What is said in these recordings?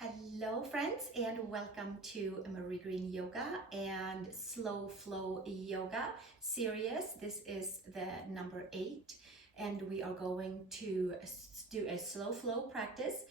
Hello friends, and welcome to Marie Green Yoga and Slow Flow Yoga series. This is the number 8 and we are going to do a slow flow practice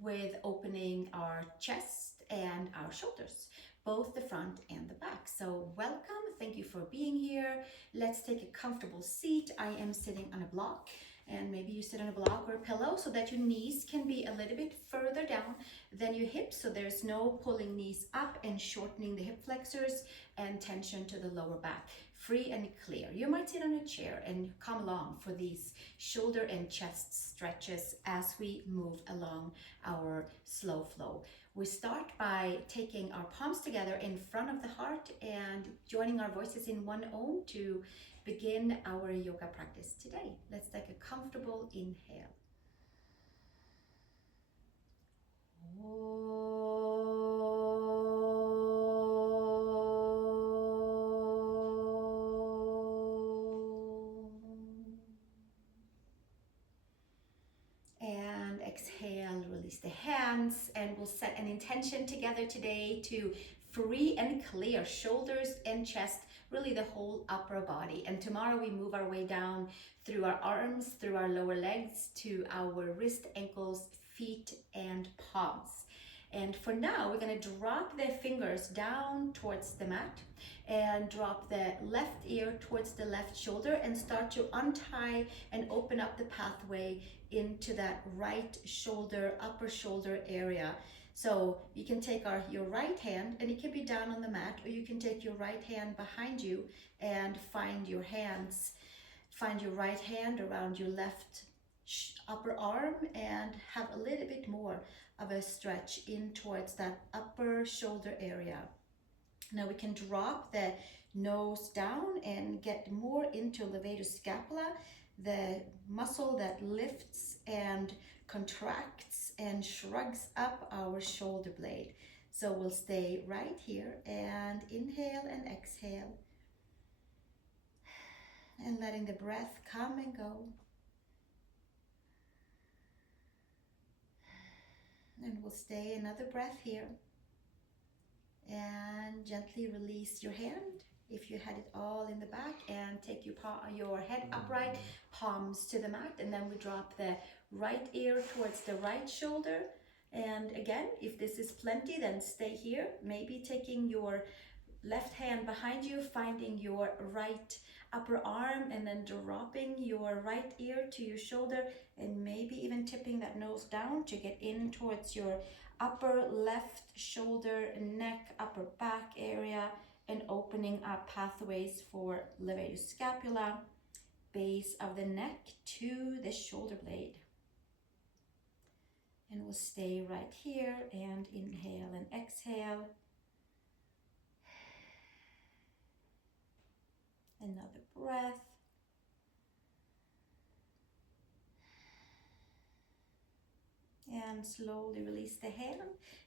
with opening our chest and our shoulders, both the front and the back. So welcome, thank you for being here. Let's take a comfortable seat. I am sitting on a block, and maybe you sit on a block or a pillow so that your knees can be a little bit further down than your hips, so there's no pulling knees up and shortening the hip flexors and tension to the lower back. Free and clear. You might sit on a chair and come along for these shoulder and chest stretches as we move along our slow flow. We start by taking our palms together in front of the heart and joining our voices in one Om to begin our yoga practice today. Let's take a comfortable inhale. And exhale, release the hands, and we'll set an intention together today to free and clear shoulders and chest, really the whole upper body. And tomorrow we move our way down through our arms, through our lower legs, to our wrist, ankles, feet, and palms. And for now, we're going to drop the fingers down towards the mat and drop the left ear towards the left shoulder and start to untie and open up the pathway into that right shoulder, upper shoulder area. So you can take your right hand, and it can be down on the mat, or you can take your right hand behind you and find your right hand around your left upper arm and have a little bit more of a stretch in towards that upper shoulder area. Now we can drop the nose down and get more into levator scapula, the muscle that lifts and contracts and shrugs up our shoulder blade. So we'll stay right here and inhale and exhale, and letting the breath come and go. And we'll stay another breath here. And gently release your hand if you had it all in the back, and take your head upright, palms to the mat, and then we drop the right ear towards the right shoulder. And again, if this is plenty, then stay here, maybe taking your left hand behind you, finding your right upper arm, and then dropping your right ear to your shoulder, and maybe even tipping that nose down to get in towards your upper left shoulder, neck, upper back area, and opening up pathways for levator scapula, base of the neck to the shoulder blade. And we'll stay right here and inhale and exhale. Another breath. And slowly release the hand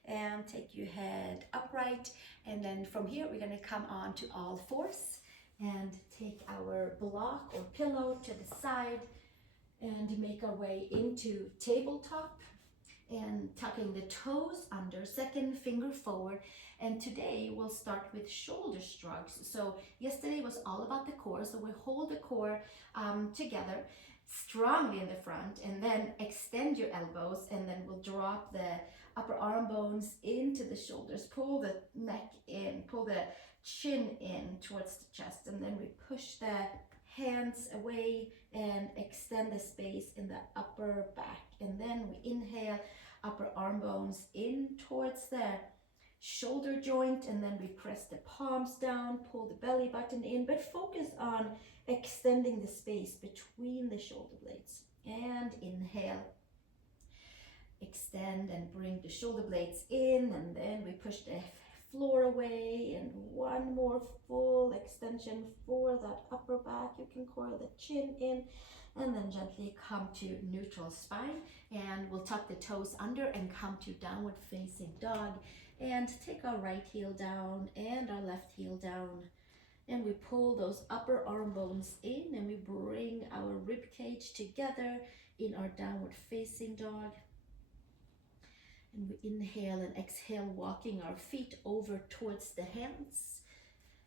and take your head upright. And then from here, we're going to come on to all fours and take our block or pillow to the side and make our way into tabletop and tucking the toes under, second finger forward. And today we'll start with shoulder shrugs. So yesterday was all about the core, so we hold the core together strongly in the front, and then extend your elbows, and then we'll drop the upper arm bones into the shoulders, pull the neck in, pull the chin in towards the chest, and then we push the hands away and extend the space in the upper back. And then we inhale, upper arm bones in towards the shoulder joint, and then we press the palms down, pull the belly button in, but focus on extending the space between the shoulder blades. And inhale, extend and bring the shoulder blades in, and then we push the floor away, and one more full extension for that upper back. You can coil the chin in, and then gently come to neutral spine, and we'll tuck the toes under and come to downward facing dog, and take our right heel down and our left heel down, and we pull those upper arm bones in, and we bring our rib cage together in our downward facing dog. And we inhale and exhale, walking our feet over towards the hands.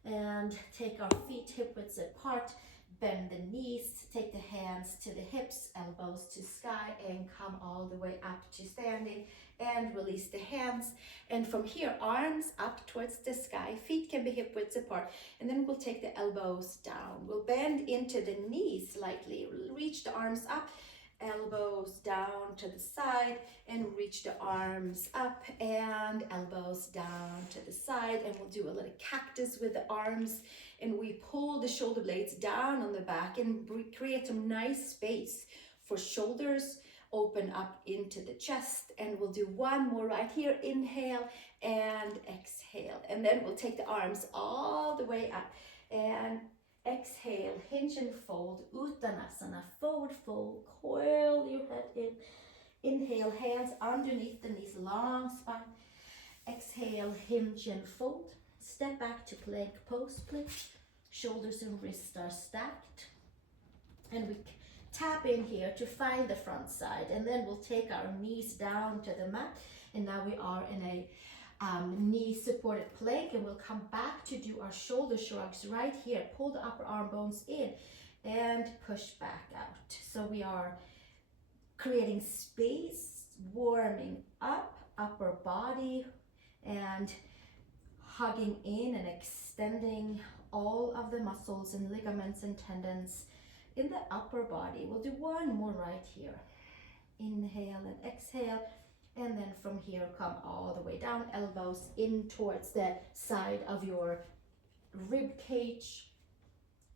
And take our feet hip widths apart, bend the knees, take the hands to the hips, elbows to sky, and come all the way up to standing, and release the hands. And from here, arms up towards the sky, feet can be hip widths apart, and then we'll take the elbows down. We'll bend into the knees slightly, reach the arms up, elbows down to the side, and reach the arms up and elbows down to the side. And we'll do a little cactus with the arms, and we pull the shoulder blades down on the back and create some nice space for shoulders. Open up into the chest, and we'll do one more right here. Inhale and exhale, and then we'll take the arms all the way up and exhale, hinge and fold, Uttanasana, forward fold, coil your head in. Inhale, hands underneath the knees, long spine. Exhale, hinge and fold. Step back to plank pose, please. Shoulders and wrists are stacked. And we tap in here to find the front side. And then we'll take our knees down to the mat. And now we are in a knee supported plank, and we'll come back to do our shoulder shrugs right here. Pull the upper arm bones in and push back out. So we are creating space, warming up upper body, and hugging in and extending all of the muscles and ligaments and tendons in the upper body. We'll do one more right here. Inhale and exhale. And then from here, come all the way down, elbows in towards the side of your rib cage.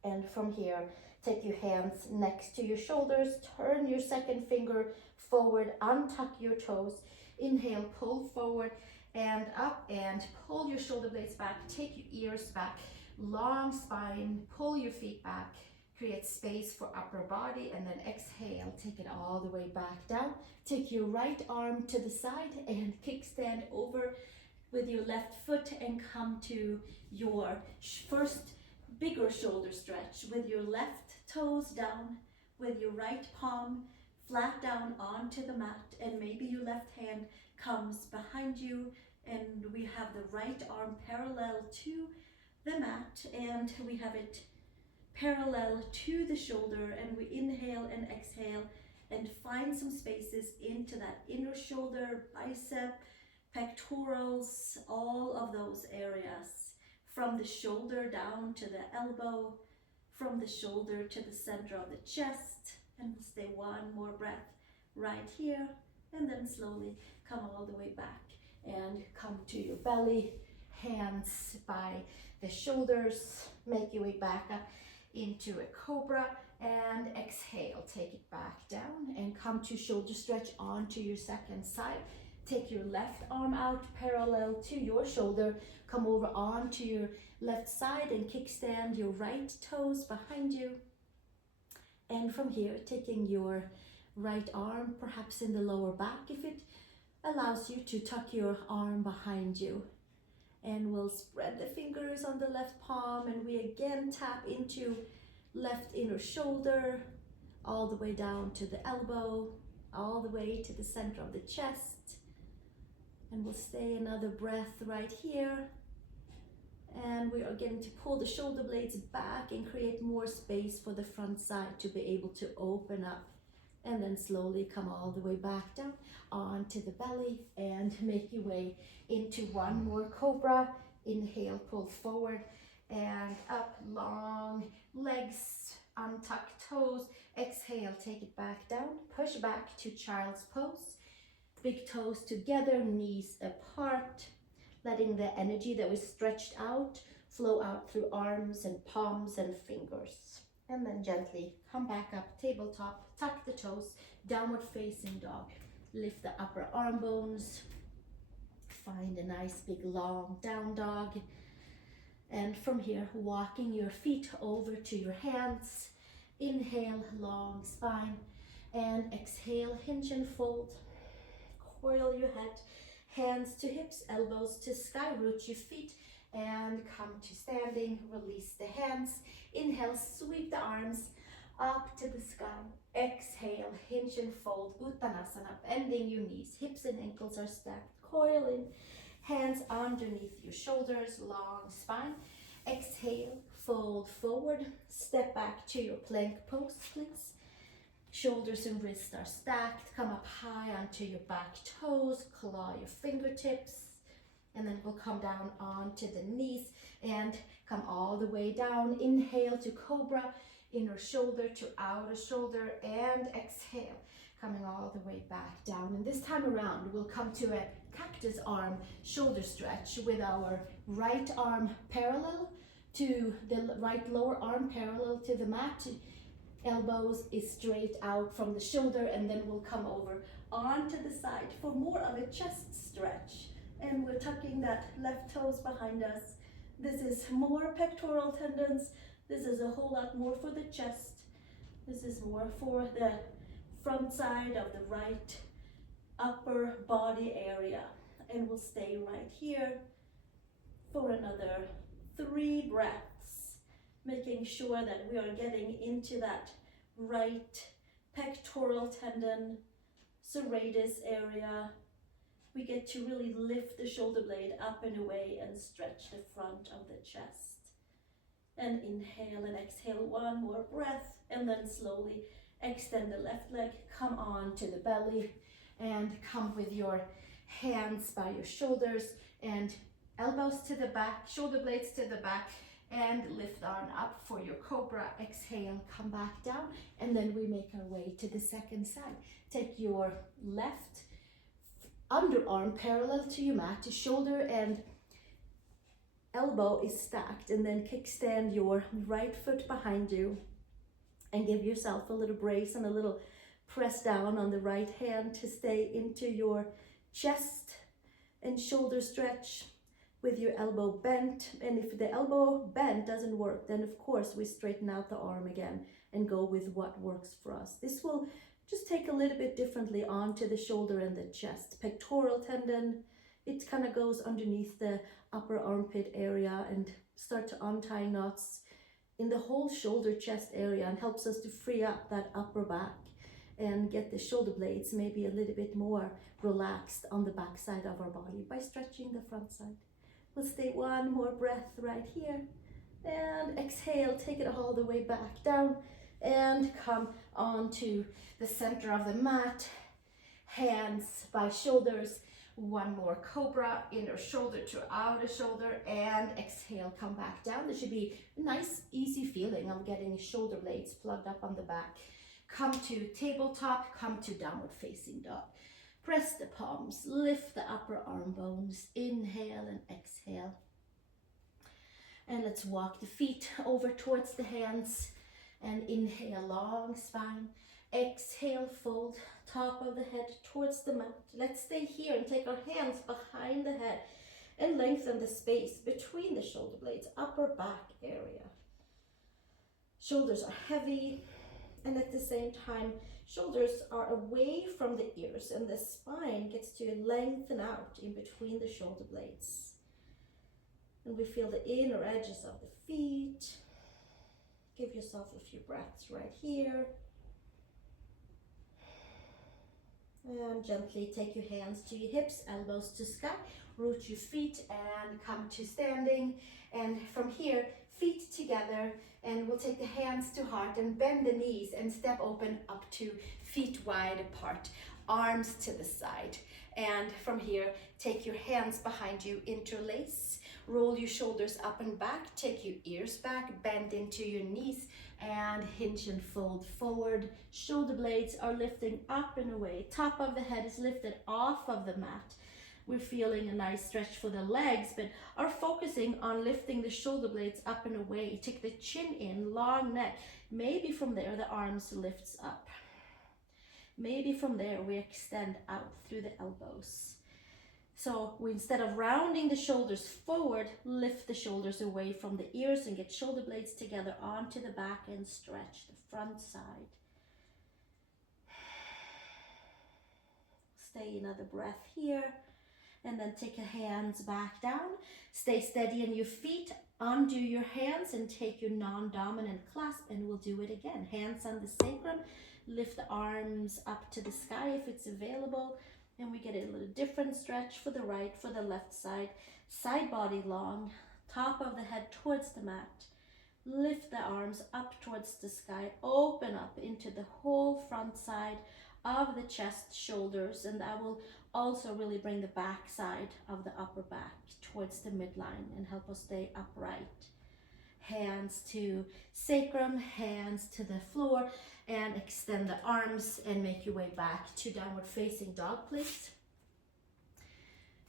And from here, take your hands next to your shoulders, turn your second finger forward, untuck your toes. Inhale, pull forward and up, and pull your shoulder blades back, take your ears back, long spine, pull your feet back. Create space for upper body, and then exhale, take it all the way back down. Take your right arm to the side and kickstand over with your left foot, and come to your first bigger shoulder stretch with your left toes down, with your right palm flat down onto the mat, and maybe your left hand comes behind you, and we have the right arm parallel to the mat, and we have it parallel to the shoulder, and we inhale and exhale and find some spaces into that inner shoulder, bicep, pectorals, all of those areas, from the shoulder down to the elbow, from the shoulder to the center of the chest. And we'll stay one more breath right here, and then slowly come all the way back and come to your belly, hands by the shoulders, make your way back up into a cobra, and exhale, take it back down and come to shoulder stretch onto your second side. Take your left arm out parallel to your shoulder, come over onto your left side and kickstand your right toes behind you. And from here, taking your right arm perhaps in the lower back, if it allows you to tuck your arm behind you. And we'll spread the fingers on the left palm, and we again tap into left inner shoulder, all the way down to the elbow, all the way to the center of the chest. And we'll stay another breath right here. And we are going to pull the shoulder blades back and create more space for the front side to be able to open up. And then slowly come all the way back down onto the belly and make your way into one more cobra. Inhale, pull forward and up, long legs, untuck toes. Exhale, take it back down, push back to child's pose. Big toes together, knees apart, letting the energy that was stretched out flow out through arms and palms and fingers. And then gently come back up, tabletop, tuck the toes, downward facing dog. Lift the upper arm bones, find a nice big long down dog. And from here, walking your feet over to your hands. Inhale, long spine, and exhale, hinge and fold. Coil your head, hands to hips, elbows to sky, root your feet, and come to standing. Release the hands. Inhale, sweep the arms up to the sky. Exhale, hinge and fold, Uttanasana, bending your knees, hips and ankles are stacked, coil in, hands underneath your shoulders, long spine. Exhale, fold forward, step back to your plank pose, please. Shoulders and wrists are stacked, come up high onto your back toes, claw your fingertips, and then we'll come down onto the knees and come all the way down. Inhale to cobra, inner shoulder to outer shoulder, and exhale, coming all the way back down. And this time around, we'll come to a cactus arm shoulder stretch with our right arm parallel to the right lower arm, parallel to the mat. Elbows is straight out from the shoulder, and then we'll come over onto the side for more of a chest stretch. And we're tucking that left toes behind us. This is more pectoral tendons. This is a whole lot more for the chest. This is more for the front side of the right upper body area. And we'll stay right here for another 3 breaths, making sure that we are getting into that right pectoral tendon, serratus area. We get to really lift the shoulder blade up and away and stretch the front of the chest. And inhale and exhale, 1 more breath, and then slowly extend the left leg, come on to the belly, and come with your hands by your shoulders and elbows to the back, shoulder blades to the back, and lift arm up for your cobra. Exhale, come back down, and then we make our way to the second side. Take your left underarm parallel to your mat, shoulder and elbow is stacked, and then kickstand your right foot behind you and give yourself a little brace and a little press down on the right hand to stay into your chest and shoulder stretch with your elbow bent. And if the elbow bent doesn't work, then of course we straighten out the arm again and go with what works for us. This will just take a little bit differently onto the shoulder and the chest. Pectoral tendon, it kind of goes underneath the upper armpit area and start to untie knots in the whole shoulder chest area, and helps us to free up that upper back and get the shoulder blades maybe a little bit more relaxed on the back side of our body by stretching the front side. We'll stay 1 more breath right here, and exhale, take it all the way back down and come onto the center of the mat, hands by shoulders. 1 more cobra, inner shoulder to outer shoulder, and exhale, come back down. There should be a nice easy feeling of getting shoulder blades plugged up on the back. Come to tabletop, come to downward facing dog. Press the palms, lift the upper arm bones, inhale and exhale. And let's walk the feet over towards the hands, and inhale, long spine. Exhale, fold top of the head towards the mat. Let's stay here and take our hands behind the head and lengthen the space between the shoulder blades, upper back area. Shoulders are heavy, and at the same time, shoulders are away from the ears, and the spine gets to lengthen out in between the shoulder blades. And we feel the inner edges of the feet. Give yourself a few breaths right here. And gently take your hands to your hips, elbows to sky, root your feet and come to standing. And from here, feet together, and we'll take the hands to heart and bend the knees and step open up to feet wide apart, arms to the side. And from here, take your hands behind you, interlace, roll your shoulders up and back, take your ears back, bend into your knees, and hinge and fold forward. Shoulder blades are lifting up and away. Top of the head is lifted off of the mat. We're feeling a nice stretch for the legs, but are focusing on lifting the shoulder blades up and away. Take the chin in, long neck. Maybe from there the arms lifts up. Maybe from there we extend out through the elbows. So we, instead of rounding the shoulders forward, lift the shoulders away from the ears and get shoulder blades together onto the back and stretch the front side. Stay another breath here. and then take your hands back down. Stay steady in your feet. Undo your hands and take your non-dominant clasp, and we'll do it again. Hands on the sacrum. Lift the arms up to the sky if it's available. And we get a little different stretch for the right, for the left side. Side body long. Top of the head towards the mat. Lift the arms up towards the sky. Open up into the whole front side of the chest, shoulders, and that will also really bring the back side of the upper back towards the midline and help us stay upright. Hands to sacrum, hands to the floor, and extend the arms and make your way back to downward facing dog, please.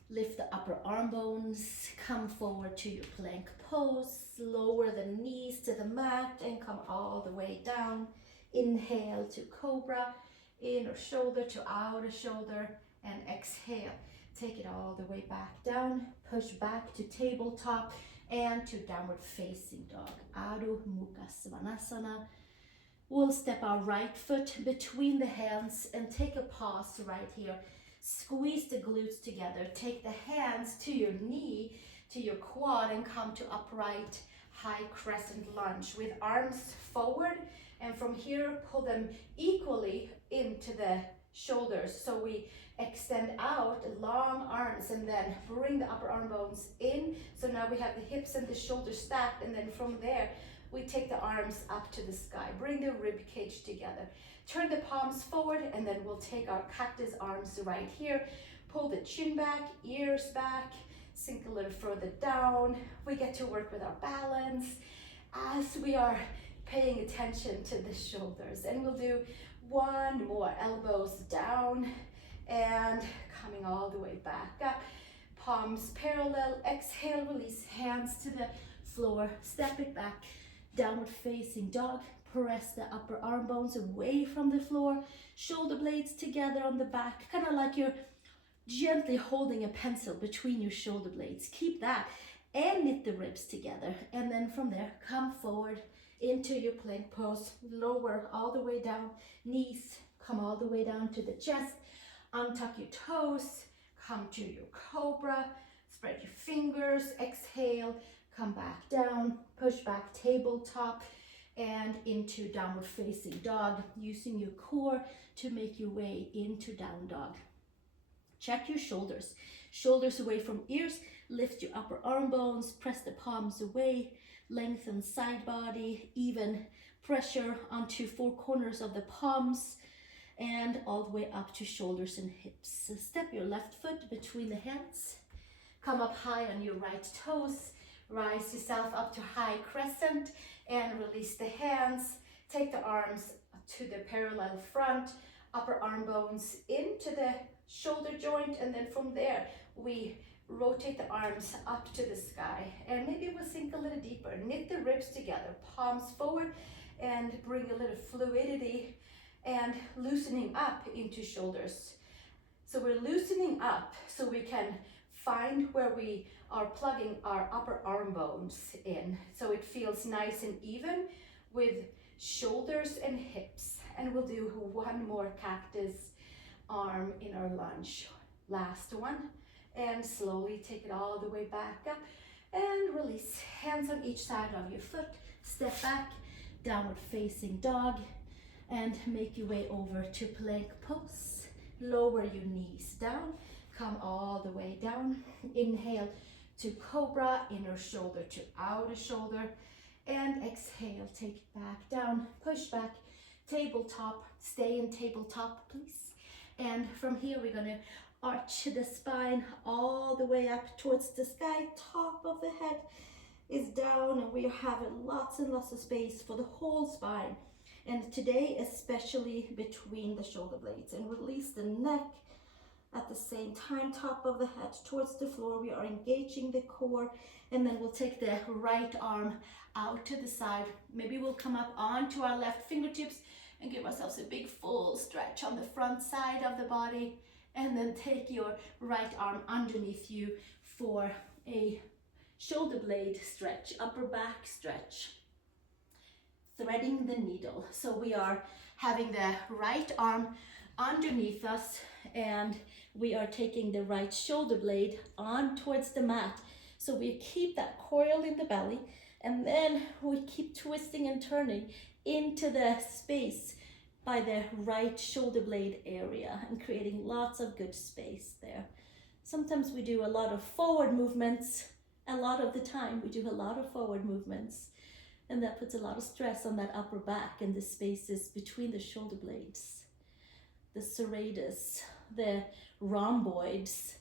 Lift the upper arm bones, come forward to your plank pose, lower the knees to the mat and come all the way down. Inhale to cobra, inner shoulder to outer shoulder, and exhale. Take it all the way back down, push back to tabletop and to downward facing dog, Adho Mukha Svanasana. We'll step our right foot between the hands and take a pause right here. Squeeze the glutes together. Take the hands to your knee, to your quad, and come to upright high crescent lunge with arms forward. And from here, pull them equally into the shoulders. So we extend out long arms and then bring the upper arm bones in. So now we have the hips and the shoulders stacked, and then from there, we take the arms up to the sky. Bring the rib cage together. Turn the palms forward, and then we'll take our cactus arms right here. Pull the chin back, ears back, sink a little further down. We get to work with our balance as we are paying attention to the shoulders. And we'll do one more, elbows down and coming all the way back up. Palms parallel, exhale, release hands to the floor, step it back. Downward facing dog, press the upper arm bones away from the floor, shoulder blades together on the back, kind of like you're gently holding a pencil between your shoulder blades. Keep that and knit the ribs together. And then from there, come forward into your plank pose, lower all the way down, knees come all the way down to the chest, untuck your toes, come to your cobra, spread your fingers, exhale, come back down, push back tabletop and into downward facing dog, using your core to make your way into down dog. Check your shoulders. Shoulders away from ears, lift your upper arm bones, press the palms away, lengthen side body, even pressure onto four corners of the palms and all the way up to shoulders and hips. So step your left foot between the hands, come up high on your right toes, rise yourself up to high crescent and release the hands. Take the arms to the parallel front, upper arm bones into the shoulder joint, and then from there we rotate the arms up to the sky. And maybe we'll sink a little deeper. Knit the ribs together, palms forward, and bring a little fluidity and loosening up into shoulders. So we're loosening up so we can find where we are plugging our upper arm bones in, so it feels nice and even with shoulders and hips. And we'll do one more cactus arm in our lunge. Last one, and slowly take it all the way back up and release. Hands on each side of your foot, step back, downward facing dog, and make your way over to plank pose. Lower your knees down, come all the way down. Inhale to cobra, inner shoulder to outer shoulder, and exhale, take it back down, push back, tabletop, stay in tabletop, please. And from here, we're gonna arch the spine all the way up towards the sky. Top of the head is down, and we are having lots and lots of space for the whole spine. And today, especially between the shoulder blades, and release the neck. At the same time, top of the head towards the floor, we are engaging the core, and then we'll take the right arm out to the side. Maybe we'll come up onto our left fingertips and give ourselves a big full stretch on the front side of the body, and then take your right arm underneath you for a shoulder blade stretch, upper back stretch. Threading the needle. So we are having the right arm underneath us, and we are taking the right shoulder blade on towards the mat. So we keep that coil in the belly, and then we keep twisting and turning into the space by the right shoulder blade area and creating lots of good space there. Sometimes we do a lot of forward movements. A lot of the time we do a lot of forward movements, and that puts a lot of stress on that upper back and the spaces between the shoulder blades, the serratus, the rhomboids,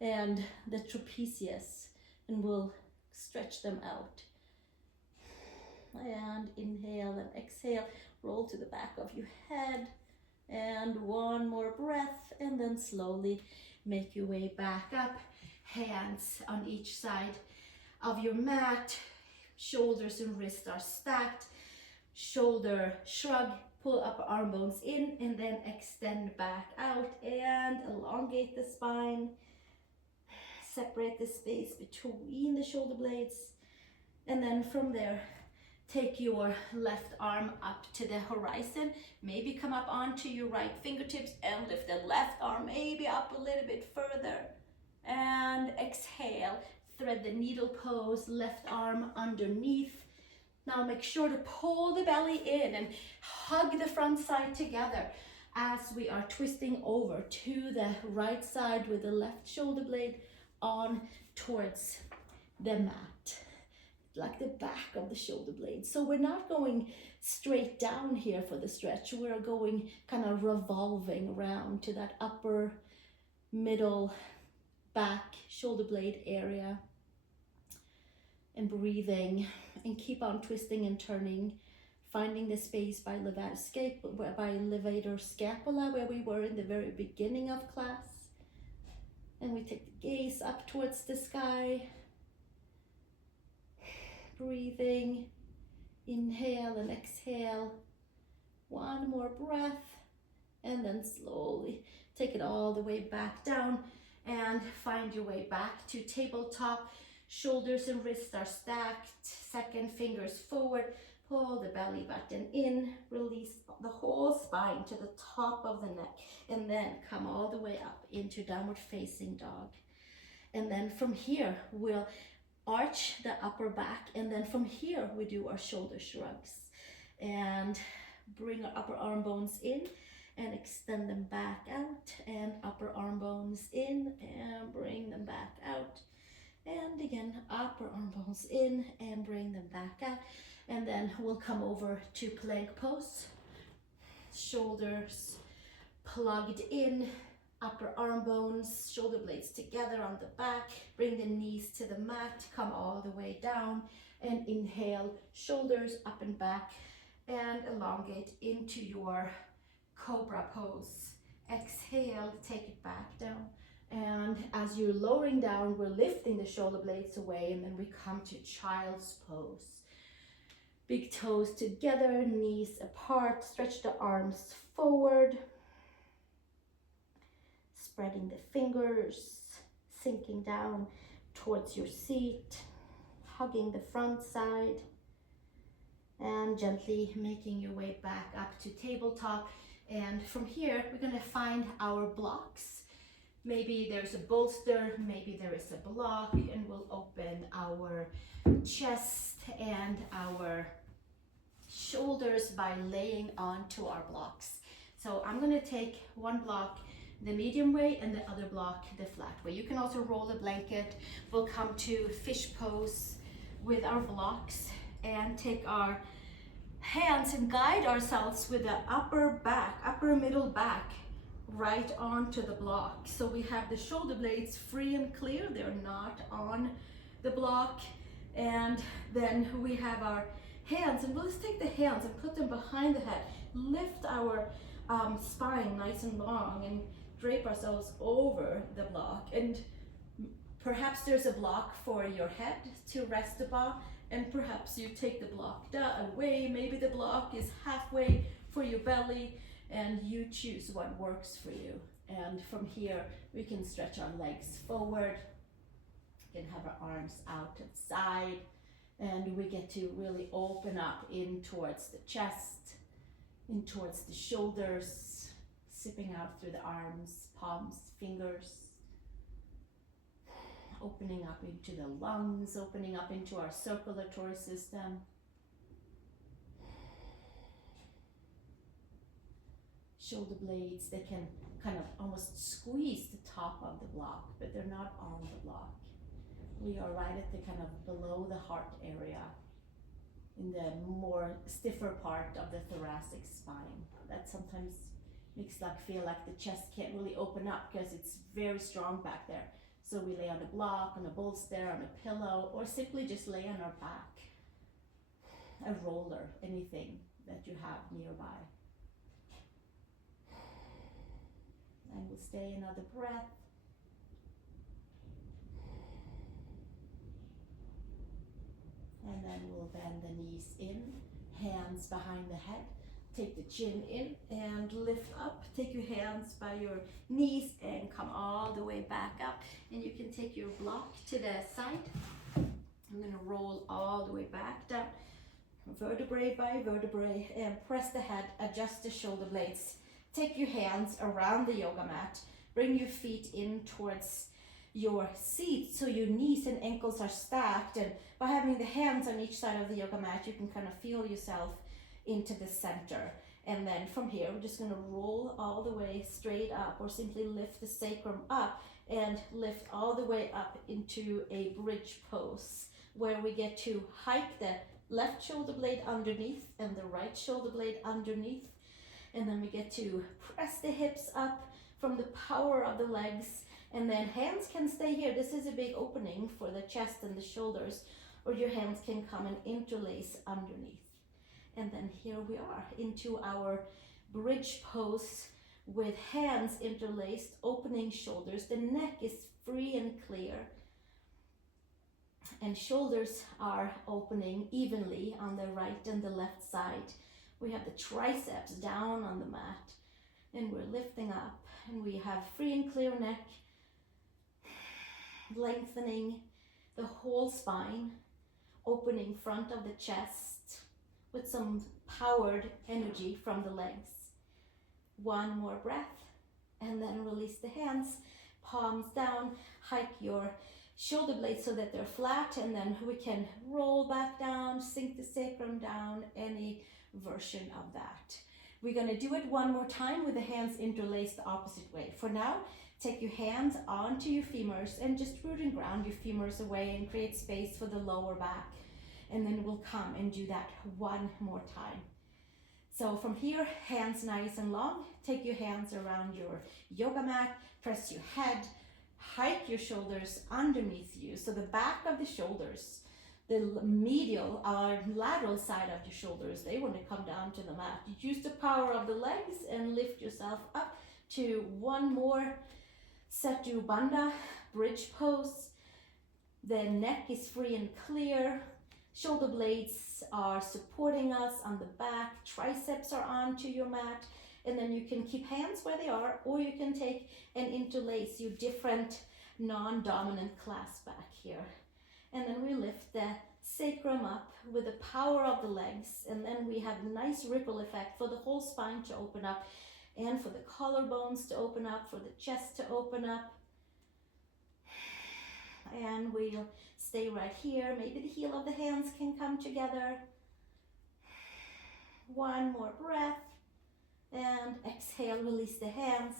and the trapezius, and we'll stretch them out. And inhale and exhale, roll to the back of your head, and one more breath, and then slowly make your way back up, hands on each side of your mat, shoulders and wrists are stacked, shoulder shrug, pull up arm bones in, and then extend back out and elongate the spine, separate the space between the shoulder blades, and then from there take your left arm up to the horizon, maybe come up onto your right fingertips and lift the left arm maybe up a little bit further, and exhale, thread the needle pose, left arm underneath. Now make sure to pull the belly in and hug the front side together as we are twisting over to the right side with the left shoulder blade on towards the mat, like the back of the shoulder blade. So we're not going straight down here for the stretch. We're going kind of revolving around to that upper, middle, back shoulder blade area, and breathing, and keep on twisting and turning, finding the space by levator scapula where we were in the very beginning of class. And we take the gaze up towards the sky, breathing, inhale and exhale, one more breath, and then slowly take it all the way back down and find your way back to tabletop. Shoulders and wrists are stacked, second fingers forward, pull the belly button in, release the whole spine to the top of the neck, and then come all the way up into downward facing dog. And then from here, we'll arch the upper back, and then from here, we do our shoulder shrugs. And bring our upper arm bones in and extend them back out, and upper arm bones in and bring them back out. And again, upper arm bones in and bring them back out. And then we'll come over to plank pose. Shoulders plugged in, upper arm bones, shoulder blades together on the back. Bring the knees to the mat, come all the way down, and inhale, shoulders up and back, and elongate into your cobra pose. Exhale, take it back down. And as you're lowering down, we're lifting the shoulder blades away, and then we come to child's pose. Big toes together, knees apart, stretch the arms forward. Spreading the fingers, sinking down towards your seat, hugging the front side, and gently making your way back up to tabletop. And from here, we're gonna find our blocks. Maybe there's a bolster, maybe there is a block, and we'll open our chest and our shoulders by laying onto our blocks. So I'm gonna take one block the medium way and the other block the flat way. You can also roll a blanket. We'll come to fish pose with our blocks and take our hands and guide ourselves with the upper middle back right onto the block. So we have the shoulder blades free and clear, they're not on the block. And then we have our hands, and we'll just take the hands and put them behind the head. Lift our spine nice and long and drape ourselves over the block. And perhaps there's a block for your head to rest upon, and perhaps you take the block away. Maybe the block is halfway for your belly, and you choose what works for you. And from here, we can stretch our legs forward. We can have our arms out to the side, and we get to really open up in towards the chest, in towards the shoulders, sipping out through the arms, palms, fingers, opening up into the lungs, opening up into our circulatory system. Shoulder blades, they can kind of almost squeeze the top of the block, but they're not on the block. We are right at the kind of below the heart area, in the more stiffer part of the thoracic spine. That sometimes makes feel like the chest can't really open up because it's very strong back there. So we lay on a block, on a bolster, on a pillow, or simply just lay on our back. A roller, anything that you have nearby. And we'll stay another breath. And then we'll bend the knees in, hands behind the head. Take the chin in and lift up. Take your hands by your knees and come all the way back up. And you can take your block to the side. I'm gonna roll all the way back down, vertebrae by vertebrae, and press the head, adjust the shoulder blades. Take your hands around the yoga mat. Bring your feet in towards your seat so your knees and ankles are stacked, and by having the hands on each side of the yoga mat you can kind of feel yourself into the center. And then from here we're just going to roll all the way straight up, or simply lift the sacrum up and lift all the way up into a bridge pose, where we get to hike the left shoulder blade underneath and the right shoulder blade underneath, and then we get to press the hips up from the power of the legs. And then hands can stay here. This is a big opening for the chest and the shoulders, or your hands can come and interlace underneath. And then here we are into our bridge pose with hands interlaced, opening shoulders. The neck is free and clear, and shoulders are opening evenly on the right and the left side. We have the triceps down on the mat, and we're lifting up, and we have free and clear neck, lengthening the whole spine, opening front of the chest with some powered energy from the legs. One more breath, and then release the hands, palms down, hike your shoulder blades so that they're flat, and then we can roll back down, sink the sacrum down, any version of that. We're going to do it one more time with the hands interlaced the opposite way. For now, take your hands onto your femurs and just root and ground your femurs away and create space for the lower back. And then we'll come and do that one more time. So from here, hands nice and long. Take your hands around your yoga mat, press your head, hike your shoulders underneath you. So the back of the shoulders, the medial or lateral side of your shoulders, they want to come down to the mat. You use the power of the legs and lift yourself up to one more Setu Bandha, bridge pose. The neck is free and clear. Shoulder blades are supporting us on the back. Triceps are onto your mat. And then you can keep hands where they are, or you can take and interlace your different non-dominant clasp back here. And then we lift the sacrum up with the power of the legs. And then we have a nice ripple effect for the whole spine to open up, and for the collarbones to open up, for the chest to open up. And we'll stay right here. Maybe the heel of the hands can come together. One more breath. And exhale, release the hands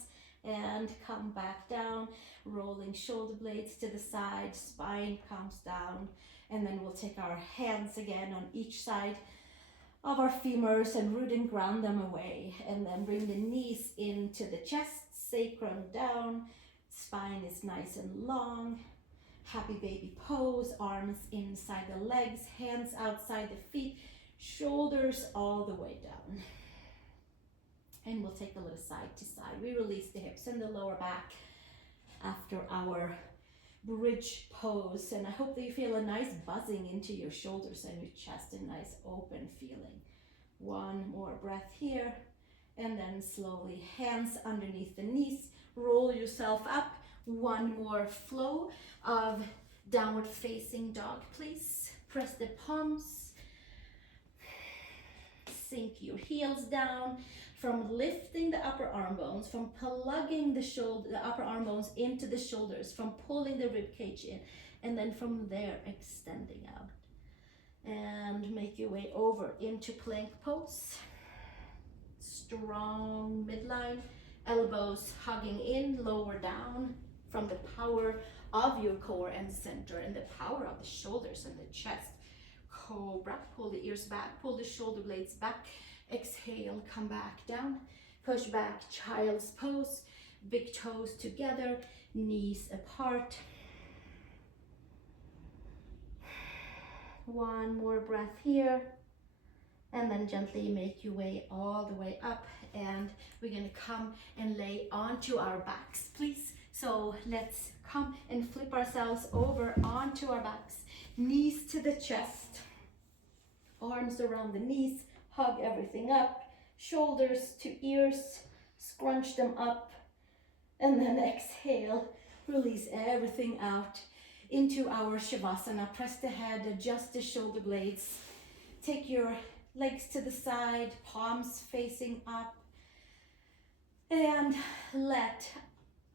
and come back down, rolling shoulder blades to the side, spine comes down, and then we'll take our hands again on each side of our femurs and root and ground them away, and then bring the knees into the chest, sacrum down, spine is nice and long, happy baby pose, arms inside the legs, hands outside the feet, shoulders all the way down. And we'll take a little side to side. We release the hips and the lower back after our bridge pose. And I hope that you feel a nice buzzing into your shoulders and your chest, a nice open feeling. One more breath here. And then slowly hands underneath the knees. Roll yourself up. One more flow of downward facing dog, please. Press the palms. Sink your heels down. from lifting the upper arm bones, from plugging the upper arm bones into the shoulders, from pulling the rib cage in, and then from there extending out. And make your way over into plank pose. Strong midline, elbows hugging in, lower down from the power of your core and center and the power of the shoulders and the chest. Cobra, pull the ears back, pull the shoulder blades back. Exhale, come back down. Push back, child's pose. Big toes together, knees apart. One more breath here. And then gently make your way all the way up, and we're gonna come and lay onto our backs, please. So let's come and flip ourselves over onto our backs. Knees to the chest, arms around the knees, hug everything up, shoulders to ears, scrunch them up, and then exhale, release everything out into our Shavasana. Press the head, adjust the shoulder blades, take your legs to the side, palms facing up, and let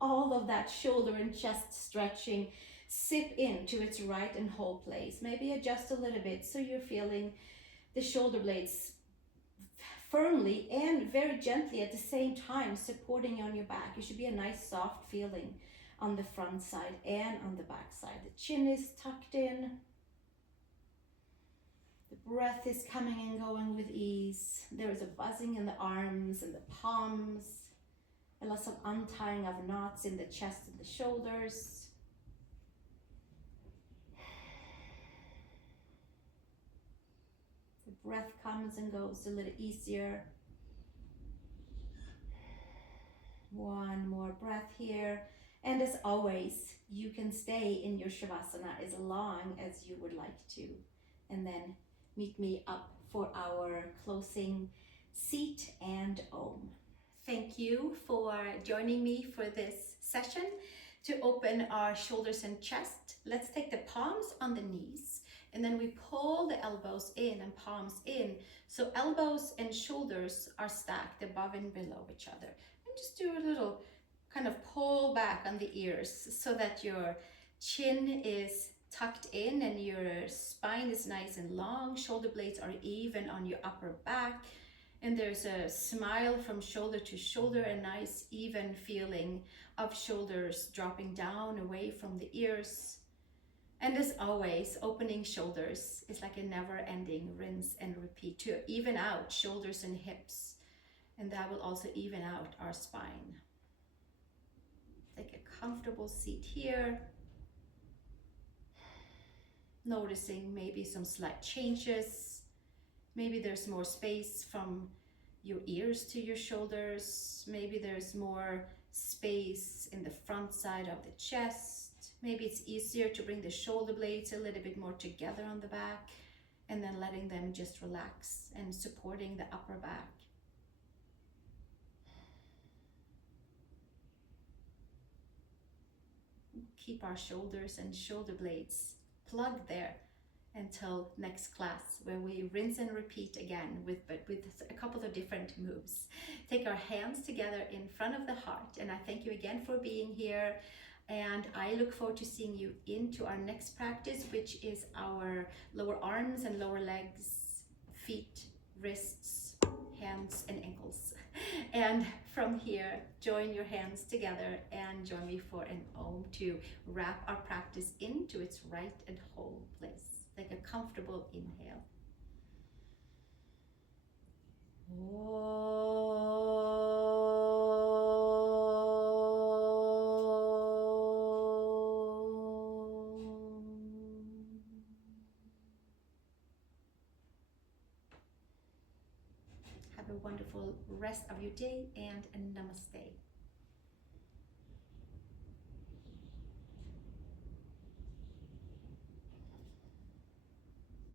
all of that shoulder and chest stretching sip into its right and whole place. Maybe adjust a little bit so you're feeling the shoulder blades firmly and very gently at the same time supporting on your back. It should be a nice soft feeling on the front side and on the back side. The chin is tucked in. The breath is coming and going with ease. There is a buzzing in the arms and the palms. And lots of untying of knots in the chest and the shoulders. The breath comes and goes a little easier. One more breath here. And as always, you can stay in your Shavasana as long as you would like to. And then meet me up for our closing seat and Om. Thank you for joining me for this session to open our shoulders and chest. Let's take the palms on the knees, and then we pull the elbows in and palms in. So elbows and shoulders are stacked above and below each other. And just do a little kind of pull back on the ears so that your chin is tucked in and your spine is nice and long. Shoulder blades are even on your upper back. And there's a smile from shoulder to shoulder, a nice even feeling of shoulders dropping down away from the ears. And as always, opening shoulders is like a never-ending rinse and repeat to even out shoulders and hips. And that will also even out our spine. Take a comfortable seat here. Noticing maybe some slight changes. Maybe there's more space from your ears to your shoulders. Maybe there's more space in the front side of the chest. Maybe it's easier to bring the shoulder blades a little bit more together on the back and then letting them just relax and supporting the upper back. Keep our shoulders and shoulder blades plugged there until next class, where we rinse and repeat again with a couple of different moves. Take our hands together in front of the heart, and I thank you again for being here, and I look forward to seeing you into our next practice, which is our lower arms and lower legs, feet, wrists, hands and ankles. And from here, join your hands together and join me for an Om to wrap our practice into its right and whole place. Like a comfortable inhale. Have a wonderful rest of your day and a namaste.